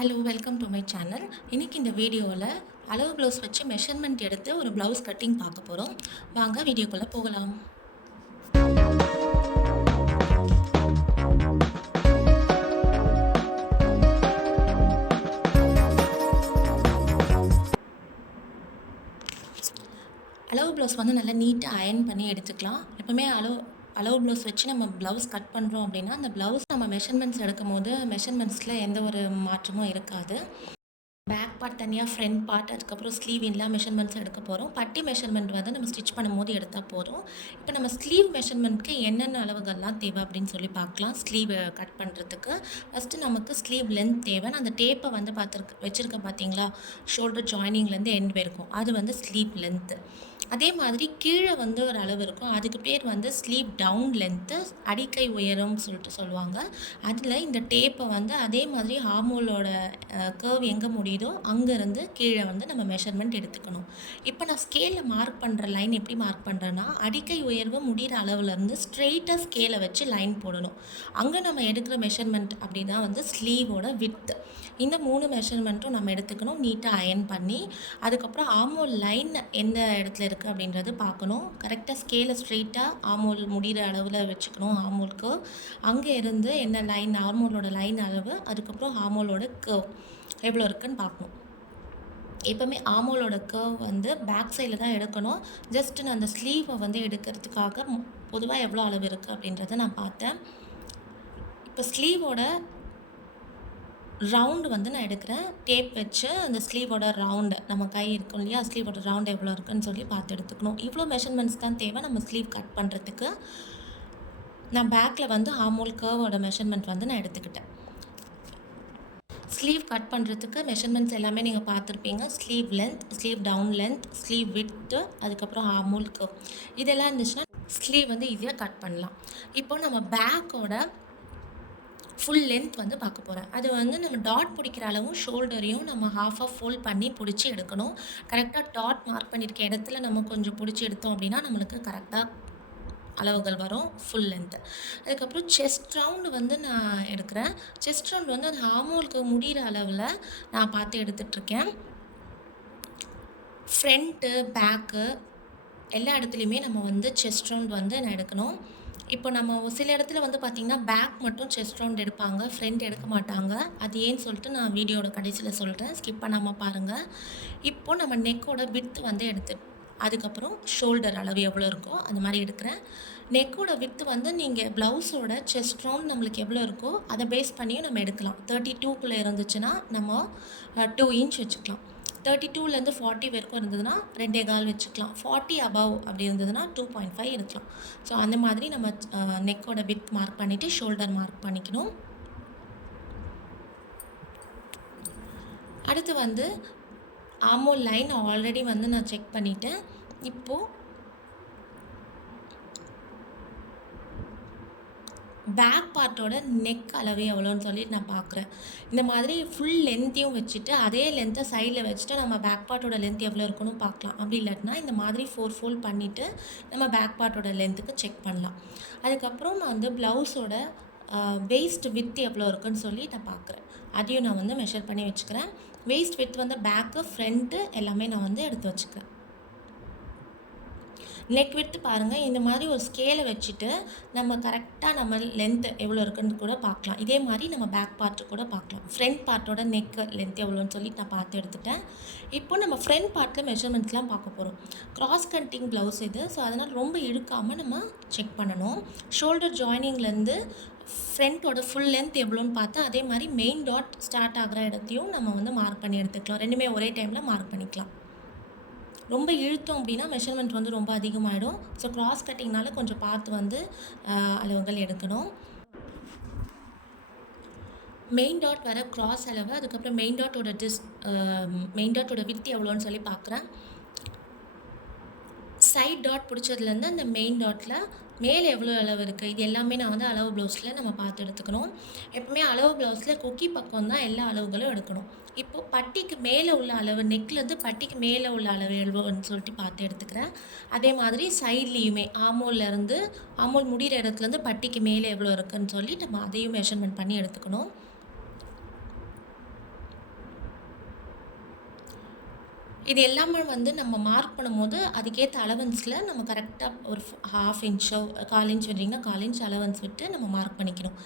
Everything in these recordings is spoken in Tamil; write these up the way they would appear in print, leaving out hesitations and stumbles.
Hello welcome to my channel. இன்றைக்கி இந்த வீடியோவில் அளவு ப்ளவுஸ் வச்சு மெஷர்மெண்ட் எடுத்து ஒரு ப்ளவுஸ் கட்டிங் பார்க்க போகிறோம். வாங்க வீடியோக்குள்ளே போகலாம். அளவு ப்ளவுஸ் வந்து நல்லா நீட்டாக அயர்ன் பண்ணி எடுத்துக்கலாம். எப்போவுமே அளவு ப்ளவுஸ் வச்சு நம்ம ப்ளவுஸ் கட் பண்ணுறோம் அப்படின்னா அந்த ப்ளவுஸ் நம்ம மெஷர்மெண்ட்ஸ் எடுக்கும் போது மெஷர்மெண்ட்ஸில் எந்த ஒரு மாற்றமும் இருக்காது. பேக் பார்ட் தனியாக, ஃப்ரண்ட் பார்ட், அதுக்கப்புறம் ஸ்லீவ் எல்லாம் மெஷர்மெண்ட்ஸ் எடுக்க போகிறோம். பட்டி மெஷர்மெண்ட் வந்து நம்ம ஸ்டிச் பண்ணும்போது எடுத்தால் போதும். இப்போ நம்ம ஸ்லீவ் மெஷர்மெண்ட்க்கு என்னென்ன அளவுகள்லாம் தேவை அப்படின்னு சொல்லி பார்க்கலாம். ஸ்லீவ் கட் பண்ணுறதுக்கு ஃபஸ்ட்டு நமக்கு ஸ்லீவ் லென்த் தேவை. நான் அந்த டேப்பை வந்து வச்சுருக்கேன் பார்த்தீங்களா, ஷோல்டர் ஜாயினிங்லேருந்து எண்ட் வரைக்கும், அது வந்து ஸ்லீவ் லென்த்து. அதே மாதிரி கீழே வந்து ஒரு அளவு இருக்கும், அதுக்கு பேர் வந்து ஸ்லீவ் டவுன் லென்த்து, அடிக்கை உயரம்னு சொல்லிட்டு சொல்லுவாங்க. அதில் இந்த டேப்பை வந்து அதே மாதிரி ஹார்மோலோட கர்வ் எங்கே முடியுதோ அங்கேருந்து கீழே வந்து நம்ம மெஷர்மெண்ட் எடுத்துக்கணும். இப்போ நான் ஸ்கேலில் மார்க் பண்ணுற லைன் எப்படி மார்க் பண்ணுறேன்னா, அடிக்கை உயர்வு முடிகிற அளவுலேருந்து ஸ்ட்ரெயிட்டாக ஸ்கேலை வச்சு லைன் போடணும். அங்கே நம்ம எடுக்கிற மெஷர்மெண்ட் அப்படின்னா வந்து ஸ்லீவோட வித்து. இந்த 3 மெஷர்மெண்ட்டும் நம்ம எடுத்துக்கணும், நீட்டாக அயர்ன் பண்ணி. அதுக்கப்புறம் ஆர்மோல் லைன் எந்த இடத்துல இருக்குது அப்படின்றது பார்க்கணும். கரெக்டாக ஸ்கேலை ஸ்ட்ரெயிட்டாக ஆர்மோல் முடிகிற அளவில் வச்சுக்கணும். ஆர்மோலுக்கு அங்கே இருந்து என்ன லைன், ஆர்மோலோட லைன் அளவு, அதுக்கப்புறம் ஆர்மோலோட கர்வ் எவ்வளோ இருக்குதுன்னு பார்க்கணும். எப்போவுமே ஆர்மோலோட கர்வ் வந்து பேக் சைடில் தான் எடுக்கணும். ஜஸ்ட்டு நான் அந்த ஸ்லீவை வந்து எடுக்கிறதுக்காக பொதுவாக எவ்வளோ அளவு இருக்குது அப்படின்றத நான் பார்த்தேன். இப்போ ஸ்லீவோட ரவுண்டு வந்து நான் எடுக்கிறேன். டேப் வச்சு அந்த ஸ்லீவோட ரவுண்டு, நம்ம கை இருக்கும் இல்லையா, ஸ்லீவோட ரவுண்டு எவ்வளோ இருக்குதுன்னு சொல்லி பார்த்து எடுத்துக்கணும். இவ்வளோ மெஷர்மெண்ட்ஸ் தான் தேவை நம்ம ஸ்லீவ் கட் பண்ணுறதுக்கு. நான் பேக்கில் வந்து ஆர்மோல் கர்வோட மெஷர்மெண்ட் வந்து நான் எடுத்துக்கிட்டேன். ஸ்லீவ் கட் பண்ணுறதுக்கு மெஷர்மெண்ட்ஸ் எல்லாமே நீங்கள் பார்த்துருப்பீங்க. Sleeve length, sleeve down length, sleeve width, அதுக்கப்புறம் ஆர்மோல் கர்வ், இதெல்லாம் இருந்துச்சுன்னா ஸ்லீவ் வந்து ஈஸியாக கட் பண்ணலாம். இப்போ நம்ம பேக்கோட ஃபுல் லென்த் வந்து பார்க்க போகிறேன். அது வந்து நம்ம டாட் பிடிக்கிற அளவும் ஷோல்டரையும் நம்ம ஹாஃபாக ஃபோல்ட் பண்ணி பிடிச்சி எடுக்கணும். கரெக்டாக டாட் மார்க் பண்ணியிருக்க இடத்துல நம்ம கொஞ்சம் பிடிச்சி எடுத்தோம் அப்படின்னா நம்மளுக்கு கரெக்டாக அளவுகள் வரும், ஃபுல் லென்த்து. அதுக்கப்புறம் செஸ்ட் ரவுண்டு வந்து நான் எடுக்கிறேன். செஸ்ட் ரவுண்ட் வந்து அந்த ஹார்மோலுக்கு முடிகிற அளவில் நான் பார்த்து எடுத்துகிட்ருக்கேன். ஃப்ரண்ட்டு, பேக்கு எல்லா இடத்துலையுமே நம்ம வந்து செஸ்ட் ரவுண்ட் வந்து நான் எடுக்கணும். இப்போ நம்ம சில இடத்துல வந்து பார்த்திங்கன்னா பேக் மட்டும் செஸ்ட் ரவுண்ட் எடுப்பாங்க, ஃப்ரண்ட் எடுக்க மாட்டாங்க. அது ஏன்னு சொல்லிட்டு நான் வீடியோட கடைசியில் சொல்கிறேன், ஸ்கிப் பண்ணாமல் பாருங்கள். இப்போது நம்ம நெக்கோட விட்த் வந்து அதுக்கப்புறம் ஷோல்டர் அளவு எவ்வளோ இருக்கோ அந்த மாதிரி எடுக்கிறேன். நெக்கோட விட்த் வந்து நீங்கள் ப்ளவுஸோட செஸ்ட் ரவுண்ட் நம்மளுக்கு எவ்வளோ இருக்கோ அதை பேஸ் பண்ணியும் நம்ம எடுக்கலாம். 32க்குள்ளே இருந்துச்சுன்னா நம்ம 2 இன்ச் வச்சுக்கலாம். 32லேருந்து 40 வரைக்கும் இருந்ததுன்னா 2.25 வச்சுக்கலாம். 40 அபவ் அப்படி இருந்ததுன்னா 2.5 இருக்கலாம். ஸோ அந்த மாதிரி நம்ம நெக்கோட விட்த் மார்க் பண்ணிவிட்டு ஷோல்டர் மார்க் பண்ணிக்கணும். அடுத்து வந்து ஆர்மோல் லைன் ஆல்ரெடி வந்து நான் செக் பண்ணிவிட்டேன். இப்போது பேக் பார்ட்டோட நெக் அளவு எவ்வளோன்னு சொல்லிட்டு நான் பார்க்குறேன். இந்த மாதிரி ஃபுல் லென்த்தையும் வச்சுட்டு அதே லென்த்தை சைடில் வச்சுட்டு நம்ம பேக் பார்ட்டோட லென்த் எவ்வளோ இருக்குன்னு பார்க்கலாம். அப்படி இல்லாட்டினா இந்த மாதிரி 4 ஃபோல்ட் பண்ணிவிட்டு நம்ம பேக் பார்ட்டோட லென்த்துக்கு செக் பண்ணலாம். அதுக்கப்புறம் நான் வந்து ப்ளவுஸோட வேஸ்ட் வித் எவ்வளோ இருக்குன்னு சொல்லி நான் பார்க்குறேன். அதையும் நான் வந்து மெஷர் பண்ணி வச்சுக்கிறேன். வேஸ்ட் வித் வந்து பேக்கு, ஃப்ரண்ட்டு எல்லாமே நான் வந்து எடுத்து வச்சுக்கிறேன். நெக் விட்டு பாருங்கள், இந்த மாதிரி ஒரு ஸ்கேலை வச்சுட்டு நம்ம கரெக்டாக நம்ம லென்த் எவ்வளோ இருக்குன்னு கூட பார்க்கலாம். இதே மாதிரி நம்ம பேக் பார்ட்டு கூட பார்க்கலாம். ஃப்ரண்ட் பார்ட்டோட நெக் லென்த் எவ்வளோன்னு சொல்லிட்டு நான் பார்த்து எடுத்துட்டேன். இப்போ நம்ம ஃப்ரண்ட் பார்ட்டில் மெஷர்மெண்ட்ஸ்லாம் பார்க்க போகிறோம். கிராஸ் கட்டிங் ப்ளவுஸ் இது, ஸோ அதனால் ரொம்ப இழுக்காமல் நம்ம செக் பண்ணணும். ஷோல்டர் ஜாயினிங்லேருந்து ஃப்ரண்ட்டோட ஃபுல் லென்த் எவ்வளோன்னு பார்த்து அதே மாதிரி மெயின் டாட் ஸ்டார்ட் ஆகிற இடத்தையும் நம்ம வந்து மார்க் பண்ணி எடுத்துக்கலாம். ரெண்டுமே ஒரே டைமில் மார்க் பண்ணிக்கலாம். ரொம்ப இழுத்தோம் அப்படின்னா மெஷர்மெண்ட் வந்து ரொம்ப அதிகமாகிடும். ஸோ கிராஸ் கட்டிங்னால கொஞ்சம் பார்த்து வந்து அளவுகள் எடுக்கணும். மெயின் டாட் வர கிராஸ் அளவு, அதுக்கப்புறம் மெயின் டாட்டோட வித் எவ்வளோன்னு சொல்லி பார்க்குறேன். சைட் டாட் பிடிச்சதுலேருந்து அந்த மெயின் டாட்டில் மேலே எவ்வளோ அளவு இருக்குது, இது எல்லாமே நான் வந்து அளவு ப்ளவுஸில் நம்ம பார்த்து எடுத்துக்கணும். எப்பவுமே அளவு ப்ளவுஸில் கொக்கி பக்கம் தான் எல்லா அளவுகளும் எடுக்கணும். இப்போது பட்டிக்கு மேலே உள்ள அளவு, நெக்லேருந்து பட்டிக்கு மேலே உள்ள அளவு எவ்வளோன்னு சொல்லிட்டு பார்த்து எடுத்துக்கிறேன். அதே மாதிரி சைட்லேயுமே ஆமோல் முடிகிற இடத்துலேருந்து பட்டிக்கு மேலே எவ்வளோ இருக்குதுன்னு சொல்லி நம்ம அதையும் மெஷர்மெண்ட் பண்ணி எடுத்துக்கணும். இது எல்லாமே வந்து நம்ம மார்க் பண்ணும்போது, அதுக்கேத்த அலவன்ஸில நம்ம கரெக்ட்டா ஒரு 1/2 இன்ச்சோ, 1/4 இன்ச் விடுறீங்கன்னா, 1/4 இன்ச் அலவன்ஸ் விட்டு நம்ம மார்க் பண்ணிக்கணும்.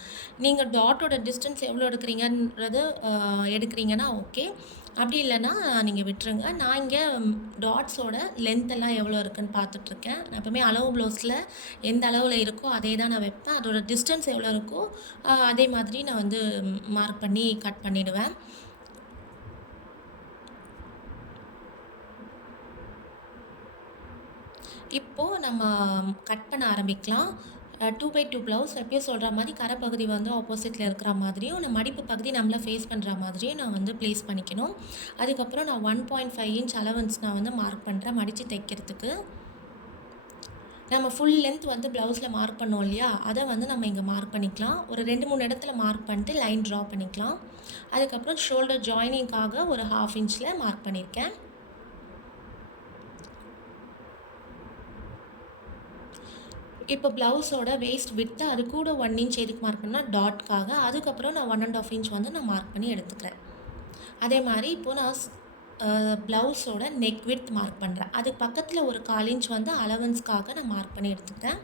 நீங்க டாட்டோட டிஸ்டன்ஸ் எவ்வளோ எடுக்கிறீங்கன்றது எடுக்கிறீங்கன்னா ஓகே. அப்படி இல்லன்னா நீங்க விட்டுருங்க. நான் இங்க டாட்ஸோட லென்த் எல்லாம் எவ்வளோ இருக்குன்னு பார்த்துட்ருக்கேன். நான் எப்பவுமே அளவு ப்ளவுஸில எந்த அளவுல இருக்கோ, அதே தான் நான் வைப்பேன். அதோட டிஸ்டன்ஸ் எவ்வளோ இருக்கோ, அதே மாதிரி நான் வந்து மார்க் பண்ணி கட் பண்ணிடுவேன். இப்போ நம்ம கட் பண்ண ஆரம்பிக்கலாம். 2/2 ப்ளவுஸ் எப்பயும் சொல்ற மாரி கரைப்பகுதி வந்து ஆப்போசிட்ல இருக்கிற மாதிரியும், இந்த மடிப்பு பகுதி நம்மள ஃபேஸ் பண்ற மாதிரியும் நான் வந்து ப்ளேஸ் பண்ணிக்கணும். அதுக்கப்புறம் நான் 1.5 இன்ச் அலவன்ஸ் நான் வந்து மார்க் பண்றேன் மடிச்சு தைக்கிறதுக்கு. நம்ம ஃபுல் லென்த் வந்து ப்ளவுஸில மார்க் பண்ணோம் இல்லையா? அத வந்து நம்ம இங்க மார்க் பண்ணிக்கலாம். ஒரு 2, 3 இடத்துல மார்க் பண்ணிட்டு லைன் ட்ரா பண்ணிக்கலாம். அதுக்கப்புறம் ஷோல்டர் ஜாயினிங்க்காக ஒரு 1/2 இன்ச்ல மார்க் பண்ணியிருக்கேன். இப்போ ப்ளவுஸோட வேஸ்ட் விட்த் அது கூட 1 இன்ச் எதுக்கு மார்க் பண்ணா டாட்காக. அதுக்கப்புறம் நான் 1 1/2 இன்ச் வந்து நான் மார்க் பண்ணி எடுத்துக்கிறேன். அதே மாரி இப்போ நான் ப்ளவுஸோட நெக் விட்த் மார்க் பண்றேன். அதுக்கு பக்கத்துல ஒரு 1/4 இன்ச் வந்து அலவன்ஸ்க்காக நான் மார்க் பண்ணி எடுத்துக்கிறேன்.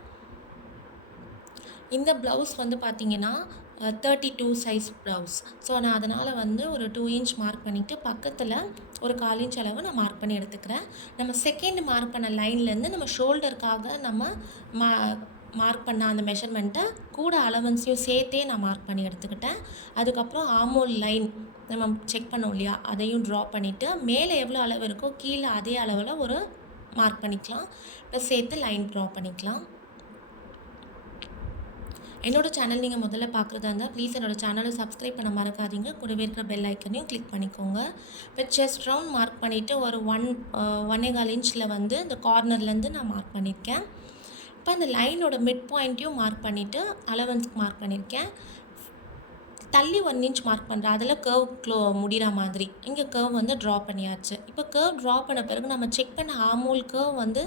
இந்த ப்ளவுஸ் வந்து பார்த்தீங்கன்னா, 32 சைஸ் ப்ளவுஸ். ஸோ நான் அதனால வந்து ஒரு 2 இன்ச் மார்க் பண்ணிட்டு, பக்கத்துல ஒரு 1/4 இன்ச் அளவு நான் மார்க் பண்ணி எடுத்துக்கிறேன். நம்ம செகண்ட் மார்க் பண்ண லைன்லேருந்து நம்ம ஷோல்டருக்காக நம்ம மா மார்க் பண்ண அந்த மெஷர்மெண்ட்ட கூட அலவன்ஸையும் சேர்த்தே நான் மார்க் பண்ணி எடுத்துக்கிட்டேன். அதுக்கப்புறம் ஆர்மோல் லைன் நம்ம செக் பண்ணோம் இல்லையா? அதையும் ட்ரா பண்ணிட்டு, மேலே எவ்வளோ அளவு இருக்கோ, கீழ அதே அளவுல ஒரு மார்க் பண்ணிக்கலாம். ப்ளஸ் சேர்த்து லைன் ட்ரா பண்ணிக்கலாம். என்னோட சேனல் நீங்கள் முதல்ல பார்க்குறதா இருந்தால் ப்ளீஸ் என்னோட சேனலை சப்ஸ்கிரைப் பண்ண மறக்காதீங்க. கூடவே இருக்கிற பெல் ஐக்கனையும் கிளிக் பண்ணிக்கோங்க. இப்போ செஸ்ட் ரவுண்ட் மார்க் பண்ணிவிட்டு ஒரு 1.25 இன்ச்சில் வந்து இந்த கார்னர்லேருந்து நான் மார்க் பண்ணியிருக்கேன். இப்போ அந்த லைனோட மிட் பாயிண்ட்டையும் மார்க் பண்ணிவிட்டு அலவன்ஸ்க்கு மார்க் பண்ணியிருக்கேன். தள்ளி 1 இன்ச் மார்க் பண்ணுறேன். அதில் கர்வ் முடிகிற மாதிரி. இங்கே கர்வ் வந்து ட்ரா பண்ணியாச்சு. இப்போ கர்வ் ட்ரா பண்ண பிறகு நம்ம செக் பண்ண ஆர்மோல் கர்வ் வந்து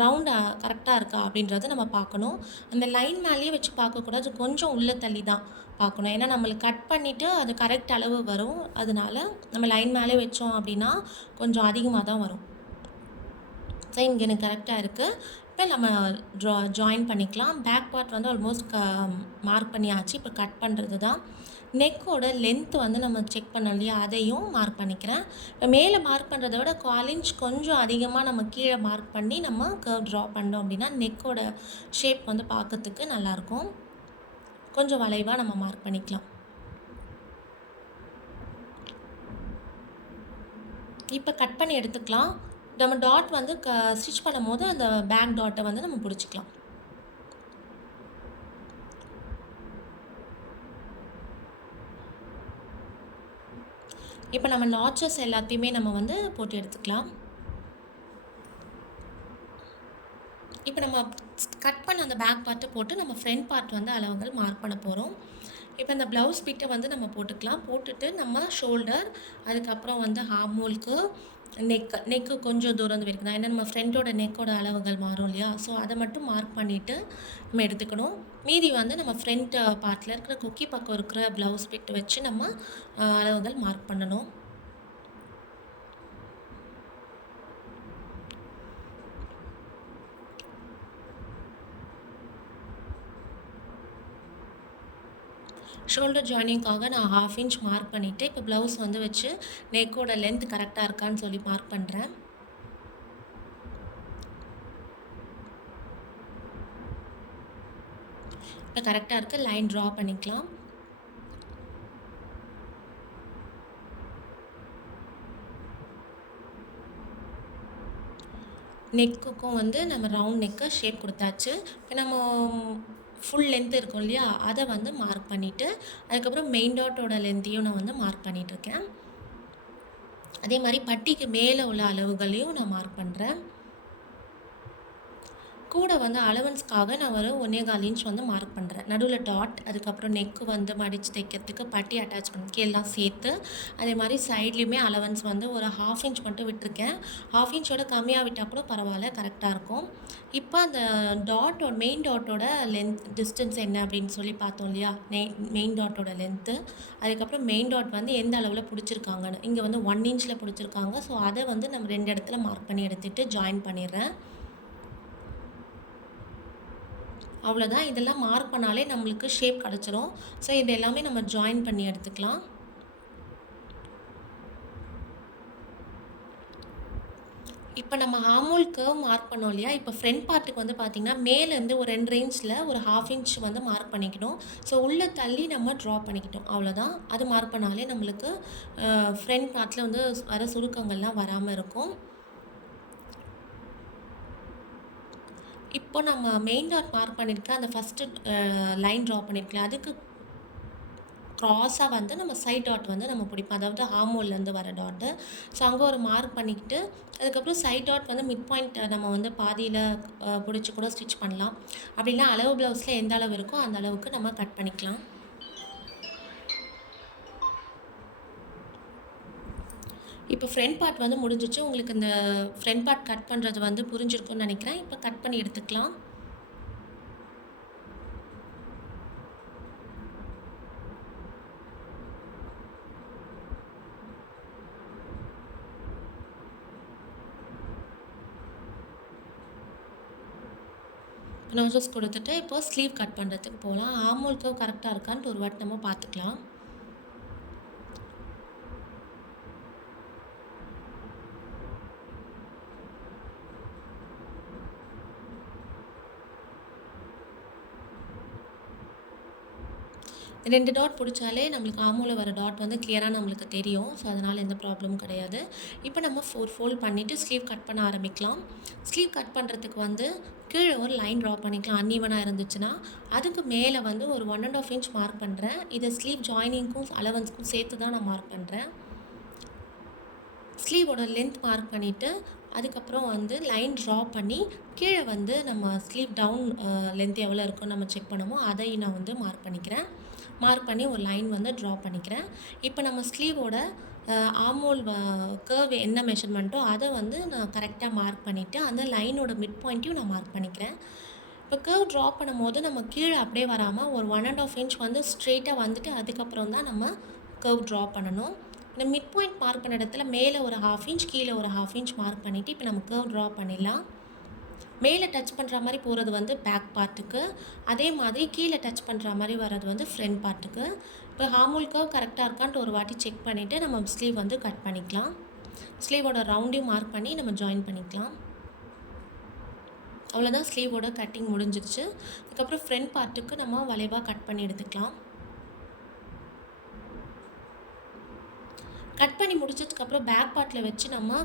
ரவுண்டா கரெக்டாக இருக்கா அப்படின்றத நம்ம பார்க்கணும். அந்த லைன் மேலேயே வச்சு பார்க்கக்கூடாது. கொஞ்சம் உள்ளே தள்ளி தான் பார்க்கணும். ஏன்னா நம்மளுக்கு கட் பண்ணிவிட்டு அது கரெக்ட் அளவு வரும். அதனால நம்ம லைன் மேலே வச்சோம் அப்படின்னா கொஞ்சம் அதிகமாக தான் வரும். ஸோ இங்கே எனக்கு கரெக்டாக இருக்குது. இப்போ நம்ம ஜாயின் பண்ணிக்கலாம். பேக் பார்ட் வந்து ஆல்மோஸ்ட் மார்க் பண்ணியாச்சு. இப்போ கட் பண்ணுறது தான். நெக்கோட லென்த் வந்து நம்ம செக் பண்ணோம் இல்லையா? அதையும் மார்க் பண்ணிக்கிறேன். இப்போ மேலே மார்க் பண்ணுறத விட 1/4 இன்ச் கொஞ்சம் அதிகமாக நம்ம கீழே மார்க் பண்ணி நம்ம கர்வ் ட்ரா பண்ணோம் அப்படின்னா நெக்கோட ஷேப் வந்து பார்க்கறதுக்கு நல்லாயிருக்கும். கொஞ்சம் வளைவாக நம்ம மார்க் பண்ணிக்கலாம். இப்போ கட் பண்ணி எடுத்துக்கலாம். நம்ம டாட் வந்து ஸ்டிச் பண்ணும்போது அந்த பேக் டாட்டை வந்து நம்ம பிடிச்சிக்கலாம். இப்போ நம்ம நாட்சஸ் எல்லாத்தையுமே நம்ம வந்து போட்டு எடுத்துக்கலாம். இப்போ நம்ம கட் பண்ண அந்த பேக் பார்ட்டை போட்டு நம்ம ஃப்ரண்ட் பார்ட் வந்து அளவுகள் மார்க் பண்ண போகிறோம். இப்போ இந்த ப்ளவுஸ் பிட்டை வந்து நம்ம போட்டுக்கலாம். போட்டுட்டு நம்ம ஷோல்டர், அதுக்கப்புறம் வந்து ஆர்மோலுக்கு, நெக்கு கொஞ்சம் தூரம் வந்து இருக்குது. ஏன்னா நம்ம ஃப்ரண்ட்டோட நெக்கோட அளவுகள் மாறும் இல்லையா? ஸோ அதை மட்டும் மார்க் பண்ணிவிட்டு நம்ம எடுத்துக்கணும். மீதி வந்து நம்ம ஃப்ரண்ட் பார்ட்டில் இருக்கிற கொக்கி பக்கம் இருக்கிற ப்ளவுஸ் பிட் வச்சு நம்ம அளவுகள் மார்க் பண்ணணும். ஷோல்டர் ஜாயினிங்காக நான் 1/2 இன்ச் மார்க் பண்ணிவிட்டு இப்போ ப்ளவுஸ் வந்து வச்சு நெக்கோட லென்த் கரெக்டாக இருக்கான்னு சொல்லி மார்க் பண்ணுறேன். இப்போ கரெக்டாக இருக்குது. லைன் ட்ரா பண்ணிக்கலாம். நெக்குக்கும் வந்து நம்ம ரவுண்ட் நெக்கு ஷேப் கொடுத்தாச்சு. இப்போ நம்ம ஃபுல் லென்த் இருக்கும் இல்லையா? அதை வந்து மார்க் பண்ணிவிட்டு அதுக்கப்புறம் மெயின் டாட்டோட லென்த்தையும் நான் வந்து மார்க் பண்ணிகிட்ருக்கேன். அதே மாதிரி பட்டிக்கு மேலே உள்ள அளவுகளையும் நான் மார்க் பண்ணுறேன். கூட வந்து அலவன்ஸ்க்காக நான் ஒரு 1 1/4 இன்ச் வந்து மார்க் பண்ணுறேன். நடுவுல டாட், அதுக்கப்புறம் நெக் வந்து மடிச்சு தைக்கிறதுக்கு பட்டி அட்டாச் பண்ணிக்க எல்லாம் சேர்த்து, அதே மாரி சைட்லயுமே அலவன்ஸ் வந்து ஒரு 1/2 இன்ச் மட்டும் விட்டுருக்கேன். 1/2 இன்ச்சோட கம்மியா விட்டா கூட பரவால்ல, கரெக்ட்டா இருக்கும். இப்ப அந்த மெயின் டாட்டோட டிஸ்டன்ஸ் என்ன அப்படின்னு சொல்லி பார்த்தோம் இல்லையா? மெயின் டாட்டோட லென்த்து, அதுக்கப்புறம் மெயின் டாட் வந்து எந்த அளவுல புடிச்சிருக்காங்கன்னு. இங்க வந்து 1 இன்ச்ல புடிச்சிருக்காங்க. ஸோ, அத வந்து நம்ம 2 இடத்துல மார்க் பண்ணி எடுத்துட்டு ஜாயின் பண்ணிடுறேன். அவ்வளோதான். இதெல்லாம் மார்க் பண்ணாலே நம்மளுக்கு ஷேப் கிடச்சிரும். ஸோ, இது எல்லாமே நம்ம ஜாயின் பண்ணி எடுத்துக்கலாம். இப்ப நம்ம ஹார்மோல் கர்வ் மார்க் பண்ணோம் இல்லையா? இப்ப ஃப்ரண்ட் பார்ட்டுக்கு வந்து பார்த்தீங்கன்னா, மேலேருந்து ஒரு 2 இன்ச்ல ஒரு 1/2 இன்ச் வந்து மார்க் பண்ணிக்கணும். ஸோ, உள்ள தள்ளி நம்ம ட்ரா பண்ணிக்கிட்டோம். அவ்வளோதான். அது மார்க் பண்ணாலே நம்மளுக்கு ஃப்ரண்ட் பார்ட்ல வந்து வர சுருக்கங்கள்லாம் வராம இருக்கும். இப்போ நம்ம மெயின் டாட் மார்க் பண்ணியிருக்க அந்த ஃபர்ஸ்ட்டு லைன் ட்ரா பண்ணியிருக்கல, அதுக்கு கிராஸா வந்து நம்ம சைட் டாட் வந்து நம்ம பிடிப்போம். அதாவது ஹார்மோல்லேருந்து வர டாட்டு. ஸோ, அங்க ஒரு மார்க் பண்ணிக்கிட்டு, அதுக்கப்புறம் சைட் டாட் வந்து மிட் பாயிண்ட் நம்ம வந்து பாதியில பிடிச்சு கூட ஸ்டிச் பண்ணலாம். அப்படி இல்ல அளவு ப்ளவுஸ்ல எந்த அளவு இருக்கோ, அந்த அளவுக்கு நம்ம கட் பண்ணிக்கலாம். இப்போ ஃப்ரண்ட் பார்ட் வந்து முடிஞ்சிச்சு. உங்களுக்கு இந்த ஃப்ரண்ட் பார்ட் கட் பண்றது வந்து புரிஞ்சிருக்கும்னு நெனைக்கிறேன். இப்போ கட் பண்ணி எடுத்துக்கலாம். நோஸஸ் கொடுத்துட்டு, இப்போ ஸ்லீவ் கட் பண்ணுறதுக்கு போலாம். ஆர்ம் கர்வ் கரெக்ட்டா இருக்கான்ட்டு ஒரு வாட்டி நம்ம பார்த்துக்கலாம். ரெண்டு டாட் பிடிச்சாலே நம்மளுக்கு ஆர்மோல வர டாட் வந்து கிளியரா நம்மளுக்கு தெரியும். ஸோ, அதனால எந்த ப்ராப்ளமும் கிடையாது. இப்போ நம்ம 4 ஃபோல்ட் பண்ணிட்டு ஸ்லீவ் கட் பண்ண ஆரம்பிக்கலாம். ஸ்லீவ் கட் பண்ணுறதுக்கு வந்து கீழ ஒரு லைன் ட்ரா பண்ணிக்கலாம். அன்ஈவனா இருந்துச்சுன்னா, அதுக்கு மேல வந்து ஒரு 1 1/2 இன்ச் மார்க் பண்றேன். இத ஸ்லீவ் ஜாயினிங்க்கும், அலவன்ஸ்க்கும் சேர்த்து தான் நான் மார்க் பண்றேன். ஸ்லீவோட லென்த் மார்க் பண்ணிட்டு, அதுக்கப்புறம் வந்து லைன் ட்ரா பண்ணி, கீழ வந்து நம்ம ஸ்லீவ் டவுன் லென்த் எவ்வளோ இருக்குன்னு நம்ம செக் பண்ணோமோ, அதையும் நான் வந்து மார்க் பண்ணிக்கிறேன். மார்க் பண்ணி ஒரு லைன் வந்து ட்ரா பண்ணிக்கிறேன். இப்போ நம்ம ஸ்லீவோட ஆர்மோல் கர்வ் என்ன மெஷர்மெண்ட்டோ அதை வந்து நான் கரெக்ட்டா மார்க் பண்ணிட்டு, அந்த லைனோட மிட் பாயிண்ட்டையும் நான் மார்க் பண்ணிக்கிறேன். இப்போ கர்வ் ட்ரா பண்ணும்போது நம்ம கீழ அப்படியே வராம ஒரு 1 1/2 இன்ச் வந்து ஸ்ட்ரெயிட்டா வந்துட்டு, அதுக்கப்புறம் தான் நம்ம கர்வ் ட்ரா பண்ணணும். இந்த மிட் பாயிண்ட் மார்க் பண்ண இடத்துல மேலே ஒரு 1/2 இன்ச், கீழே ஒரு 1/2 இன்ச் மார்க் பண்ணிவிட்டு, இப்போ நம்ம கர்வ் ட்ரா பண்ணிடலாம். மேலே டச் பண்ணுற மாதிரி போகிறது வந்து பேக் பார்ட்டுக்கு, அதே மாதிரி கீழே டச் பண்ணுற மாதிரி வர்றது வந்து ஃப்ரண்ட் பார்ட்டுக்கு. இப்போ ஹார்மோல் கர்வ் கரெக்டாக இருக்கான்ட்டு ஒரு வாட்டி செக் பண்ணிவிட்டு நம்ம ஸ்லீவ் வந்து கட் பண்ணிக்கலாம். ஸ்லீவோட ரவுண்டையும் மார்க் பண்ணி நம்ம ஜாயின் பண்ணிக்கலாம். அவ்வளோதான், ஸ்லீவோட கட்டிங் முடிஞ்சிருச்சு. அதுக்கப்புறம் ஃப்ரண்ட் பார்ட்டுக்கு நம்ம வளைவாக கட் பண்ணி எடுத்துக்கலாம். கட் பண்ணி முடிச்சதுக்கப்புறம் பேக் பார்ட்டில் வச்சு நம்ம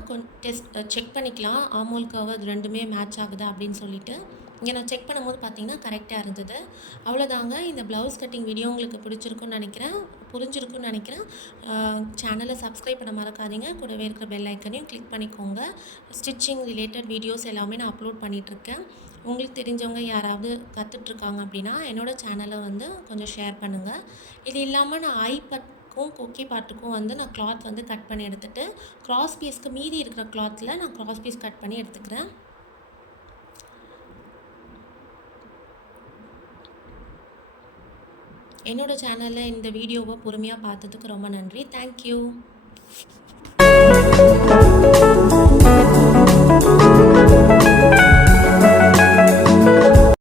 செக் பண்ணிக்கலாம். ஆர்மோல் கர்வ் அது 2மே மேட்ச் ஆகுதா அப்படின்னு சொல்லிட்டு. இங்கே நான் செக் பண்ணும்போது பார்த்தீங்கன்னா கரெக்டாக இருந்தது. அவ்வளோதாங்க, இந்த ப்ளவுஸ் கட்டிங் வீடியோ உங்களுக்கு பிடிச்சிருக்குன்னு நினைக்கிறேன், புரிஞ்சிருக்குன்னு நினைக்கிறேன். சேனலை சப்ஸ்கிரைப் பண்ண மறக்காதீங்க. கூடவே இருக்கிற பெல் ஐக்கனையும் கிளிக் பண்ணிக்கோங்க. ஸ்டிச்சிங் ரிலேட்டட் வீடியோஸ் எல்லாமே நான் அப்லோட் பண்ணிகிட்ருக்கேன். உங்களுக்கு தெரிஞ்சவங்க யாராவது கற்றுட்ருக்காங்க அப்படின்னா என்னோடய சேனலை வந்து கொஞ்சம் ஷேர் பண்ணுங்கள். இது இல்லாமல் நான் கொக்கி பார்ட்டுக்கும் வந்து நான் கிளாத் வந்து கட் பண்ணி எடுத்துகிட்டு, கிராஸ் பீஸ்க்கு மீதி இருக்கிற கிளாத்தில் நான் கிராஸ் பீஸ் கட் பண்ணி எடுத்துக்கிறேன். என்னோடய சேனலில் இந்த வீடியோவை பொறுமையாக பார்த்ததுக்கு ரொம்ப நன்றி. தேங்க்யூ.